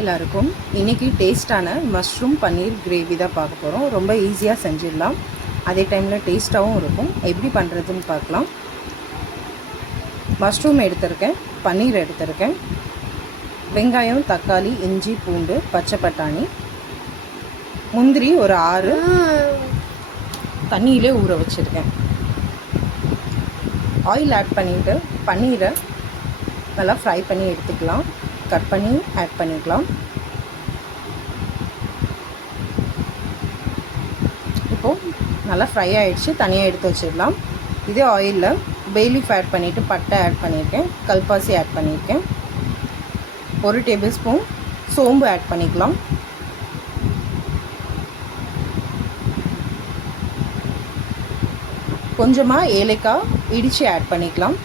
எல்லாருக்கும் இன்றைக்கி டேஸ்ட்டான மஷ்ரூம் பன்னீர் கிரேவி தான் பார்க்க போகிறோம். ரொம்ப ஈஸியாக செஞ்சிடலாம், அதே டைமில் டேஸ்ட்டாகவும் இருக்கும். எப்படி பண்ணுறதுன்னு பார்க்கலாம். மஷ்ரூம் எடுத்திருக்கேன், பன்னீர் எடுத்திருக்கேன், வெங்காயம், தக்காளி, இஞ்சி, பூண்டு, பச்சை பட்டாணி, முந்திரி ஒரு 6 தண்ணியிலே ஊற வச்சுருக்கேன். ஆயில் ஆட் பண்ணிவிட்டு பன்னீரை நல்லா ஃப்ரை பண்ணி எடுத்துக்கலாம். கட் பண்ணி ஆட் பண்ணிக்கலாம். இப்போது நல்லா ஃப்ரை ஆகிடுச்சு, தனியாக எடுத்து வச்சிடலாம். இதே ஆயிலில் பே லீஃப் ஆட் பண்ணிவிட்டு பட்டை ஆட் பண்ணியிருக்கேன், கல்பாசி ஆட் பண்ணியிருக்கேன், 1 டேபிள் ஸ்பூன் சோம்பு ஆட் பண்ணிக்கலாம். கொஞ்சமாக ஏலக்காய் இடித்து ஆட் பண்ணிக்கலாம்.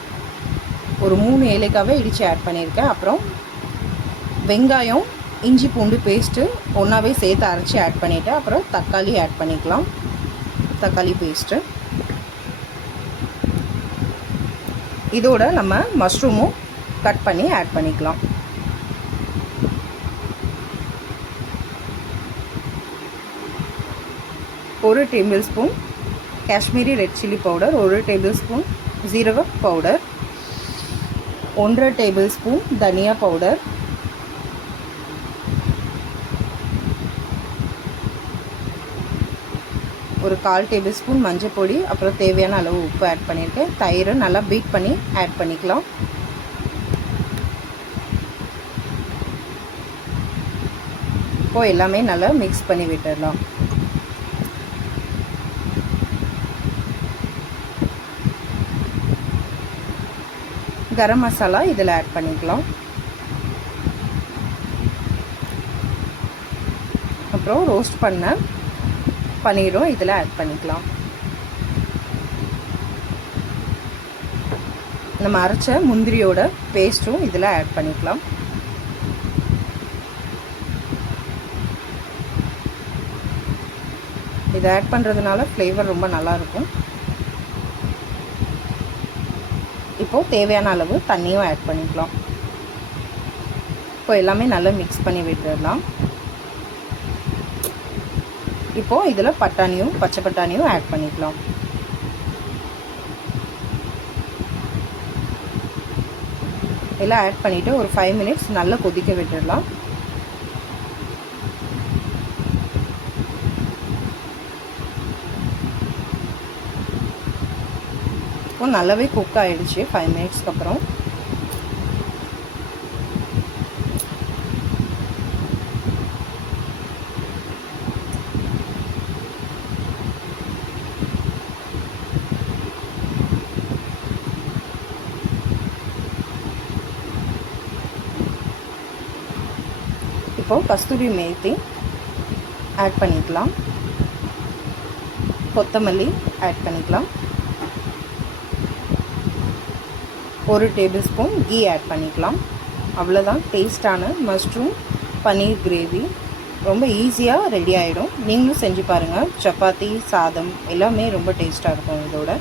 ஒரு 3 ஏலக்காவை இடித்து ஆட் பண்ணியிருக்கேன். அப்புறம் வெங்காயம், இஞ்சி, பூண்டு பேஸ்ட்டு ஒன்றாவே சேர்த்து அரைச்சி ஆட் பண்ணிவிட்டு அப்புறம் தக்காளி ஆட் பண்ணிக்கலாம். தக்காளி பேஸ்ட்டு இதோட நம்ம மஷ்ரூமும் கட் பண்ணி ஆட் பண்ணிக்கலாம். ஒரு table spoon Kashmiri red chilli powder, 1 table spoon ஜீரக பவுடர், 1.5 டேபிள் ஸ்பூன் தனியா பவுடர், ஒரு 1/4 டேபிள் ஸ்பூன் மஞ்சள் பொடி, அப்புறம் தேவையான அளவு உப்பு ஆட் பண்ணியிருக்கேன். தயிர் நல்லா பீட் பண்ணி ஆட் பண்ணிக்கலாம். இப்போது எல்லாமே நல்லா மிக்ஸ் பண்ணி விட்டுடலாம். கரம் மசாலா இதில் ஆட் பண்ணிக்கலாம். அப்புறம் ரோஸ்ட் பண்ண பன்னீரும் இதில் ஆட் பண்ணிக்கலாம். நம்ம அரைச்ச முந்திரியோட பேஸ்ட்டும் இதில் ஆட் பண்ணிக்கலாம். இதை ஆட் பண்ணுறதுனால ஃப்ளேவர் ரொம்ப நல்லாயிருக்கும். இப்போது தேவையான அளவு தண்ணியும் ஆட் பண்ணிக்கலாம். இப்போ எல்லாமே நல்லா மிக்ஸ் பண்ணி விட்டுடலாம். இப்போது இதில் பட்டாணியும் பச்சை பட்டாணியும் ஆட் பண்ணிக்கலாம். எல்லாம் ஆட் பண்ணிவிட்டு ஒரு 5 மினிட்ஸ் நல்லா கொதிக்க விட்டுடலாம். இப்போ நல்லாவே குக் ஆகிடுச்சு 5 மினிட்ஸ்க்கு அப்புறம். இப்போது கஸ்தூரி மேத்தி ஆட் பண்ணிக்கலாம். கொத்தமல்லி ஆட் பண்ணிக்கலாம். 1 டேபிள் ஸ்பூன் கீ ஆட் பண்ணிக்கலாம். அவ்வளோதான், டேஸ்டான மஷ்ரூம் பன்னீர் கிரேவி ரொம்ப ஈஸியாக ரெடி ஆகிடும். நீங்களும் செஞ்சு பாருங்கள். சப்பாத்தி, சாதம் எல்லாமே ரொம்ப டேஸ்ட்டாக இருக்கும் இதோட.